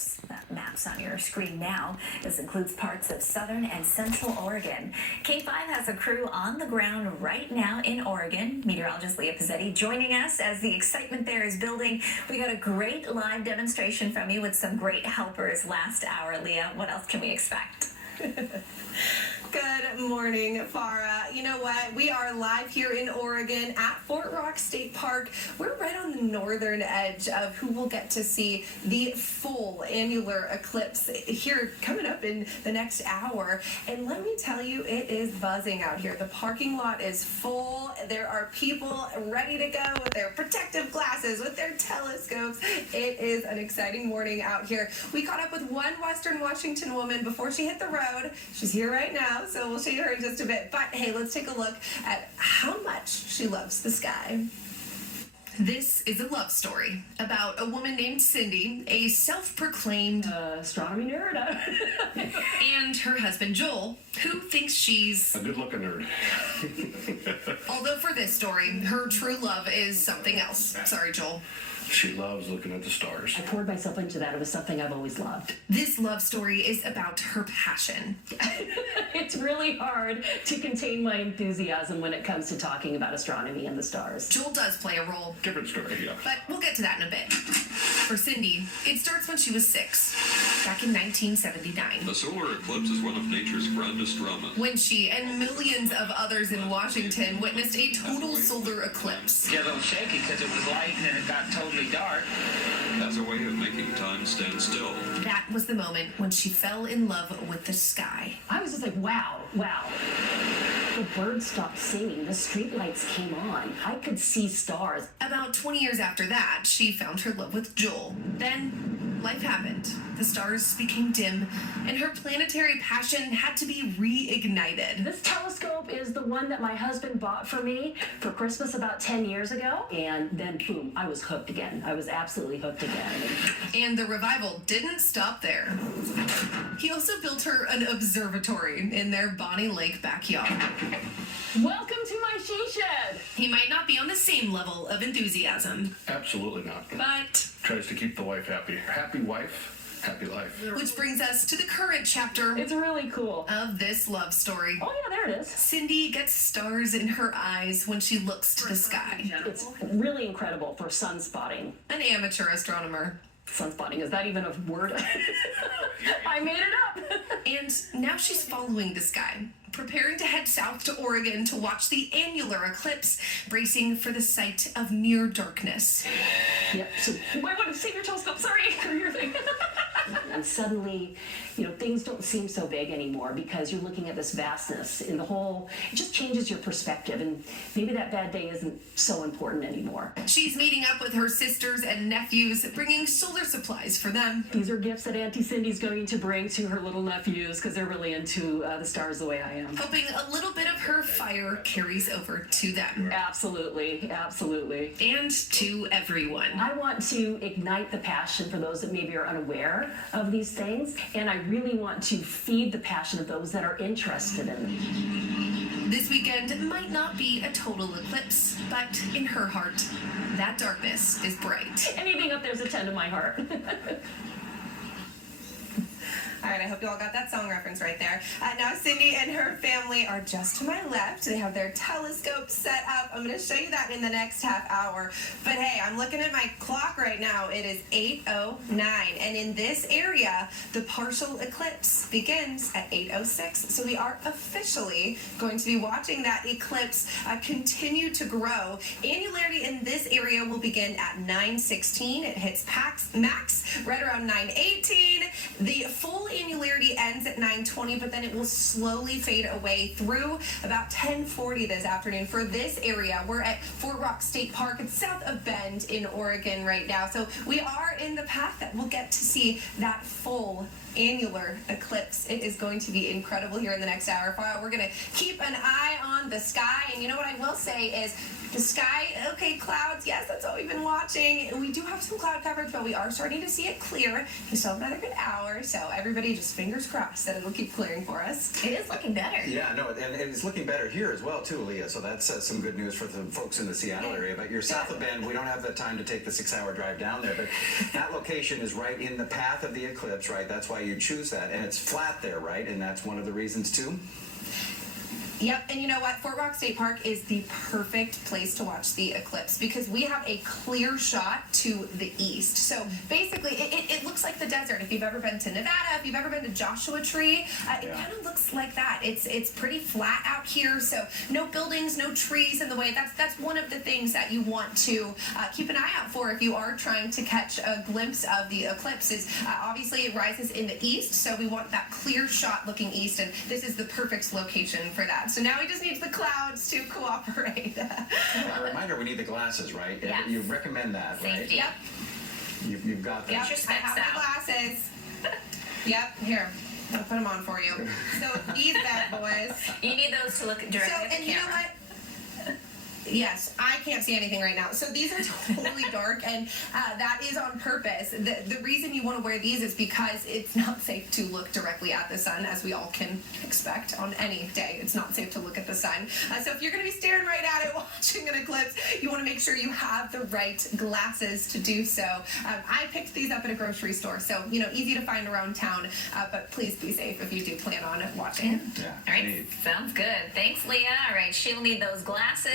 eclipse. That map's on your screen now. This includes parts of southern and central Oregon. King5 has a crew on the ground right now in Oregon. Meteorologist Leah Pizzetti joining us as the excitement there is building. We got a great live demonstration from you with some great helpers last hour. Leah, what else can we expect? Good morning, Farah. You know what? We are live here in Oregon at Fort Rock State Park. We're right on the northern edge of who will get to see the full annular eclipse here coming up in the next hour. And let me tell you, it is buzzing out here. The parking lot is full. There are people ready to go with their protective glasses, with their telescopes. It is an exciting morning out here. We caught up with one Western Washington woman before she hit the road. She's here right now, so we'll show you her in just a bit. But hey, let's take a look at how much she loves the sky. This is a love story about a woman named Cindy, a self-proclaimed astronomy nerd, and her husband Joel, who thinks she's a good-looking nerd. Although for this story, her true love is something else. Sorry, Joel. She loves looking at the stars. I poured myself into that. It was something I've always loved. This love story is about her passion. It's really hard to contain my enthusiasm when it comes to talking about astronomy and the stars. Joel does play a role. Different story, yeah. But we'll get to that in a bit. For Cindy, it starts when she was 6, back in 1979. A solar eclipse is one of nature's grandest dramas. When she and millions of others in Washington witnessed a total solar eclipse. Get a little shaky because it was light and then it got totally dark. As a way of making time stand still. That was the moment when she fell in love with the sky. I was just like, wow. The birds stopped singing. The streetlights came on. I could see stars. About 20 years after that, she found her love with Joel. Then life happened. The stars became dim, and her planetary passion had to be reignited. This telescope is the one that my husband bought for me for Christmas about 10 years ago. And then, boom, I was hooked again. I was absolutely hooked again. And the revival didn't stop there. He also built her an observatory in their Bonnie Lake backyard. Welcome to my she shed. He might not be on the same level of enthusiasm. Absolutely not. But Tries to keep the wife happy. Happy wife, happy life. which brings us to the current chapter It's really cool. of this love story. Oh, yeah, there it is. Cindy gets stars in her eyes when she looks to the sky. It's really incredible for sunspotting. An amateur astronomer. Sunspotting, is that even a word? I made it up. And now she's following the sky, preparing to head south to Oregon to watch the annular eclipse, bracing for the sight of near darkness. Yep, so you might want to save your telescope, sorry, for your thing. And suddenly, things don't seem so big anymore because you're looking at this vastness in the whole, it just changes your perspective, and maybe that bad day isn't so important anymore. She's meeting up with her sisters and nephews, bringing solar supplies for them. These are gifts that Auntie Cindy's going to bring to her little nephews because they're really into the stars the way I am. Hoping a little bit of her fire carries over to them. Absolutely. And to everyone. I want to ignite the passion for those that maybe are unaware of these things, and I really want to feed the passion of those that are interested in them. This weekend might not be a total eclipse, but in her heart, that darkness is bright. Anything up there is a 10 to my heart. All right, I hope you all got that song reference right there. Now, Cindy and her family are just to my left. They have their telescope set up. I'm going to show you that in the next half hour. But hey, I'm looking at my clock right now. It is 8:09. And in this area, the partial eclipse begins at 8:06. So we are officially going to be watching that eclipse continue to grow. Annularity in this area will begin at 9:16. It hits max right around 9:18. The full annularity ends at 9:20, but then it will slowly fade away through about 10:40 this afternoon. For this area, we're at Fort Rock State Park. It's south of Bend in Oregon right now. So we are in the path that we'll get to see that full annular eclipse. It is going to be incredible here in the next hour. We're going to keep an eye on the sky. And you know what I will say is the sky, okay, clouds, yes, that's what we've been watching. We do have some cloud coverage, but we are starting to see get clear. You still have another good hour, so everybody just fingers crossed that it'll keep clearing for us. It is looking better. Yeah, no, and it's looking better here as well, too, Leah. So that's some good news for the folks in the Seattle area. But you're south of Bend. We don't have the time to take the 6-hour drive down there. But that location is right in the path of the eclipse, right? That's why you choose that. And it's flat there, right? And that's one of the reasons, too? Yep, and you know what? Fort Rock State Park is the perfect place to watch the eclipse because we have a clear shot to the east. So basically, it looks like the desert. If you've ever been to Nevada, if you've ever been to Joshua Tree, it kind of looks like that. It's pretty flat out here, so no buildings, no trees in the way. That's one of the things that you want to keep an eye out for if you are trying to catch a glimpse of the eclipse. Is obviously it rises in the east, so we want that clear shot looking east, and this is the perfect location for that. So now we just need the clouds to cooperate. A reminder, we need the glasses, right? Yes. You recommend that, right? Safety. Yep. You've got that. Yep, your I specs have out. my glasses. Yep, here. I'll put them on for you. So these bad boys. You need those to look directly So, at the and you know camera. what? Yes, I can't see anything right now. So these are totally dark, and that is on purpose. The reason you want to wear these is because it's not safe to look directly at the sun, as we all can expect on any day. It's not safe to look at the sun. So if you're going to be staring right at it watching an eclipse, you want to make sure you have the right glasses to do so. I picked these up at a grocery store, so easy to find around town. But please be safe if you do plan on watching. Yeah. All right, neat. sounds good. Thanks, Leah. All right, she'll need those glasses.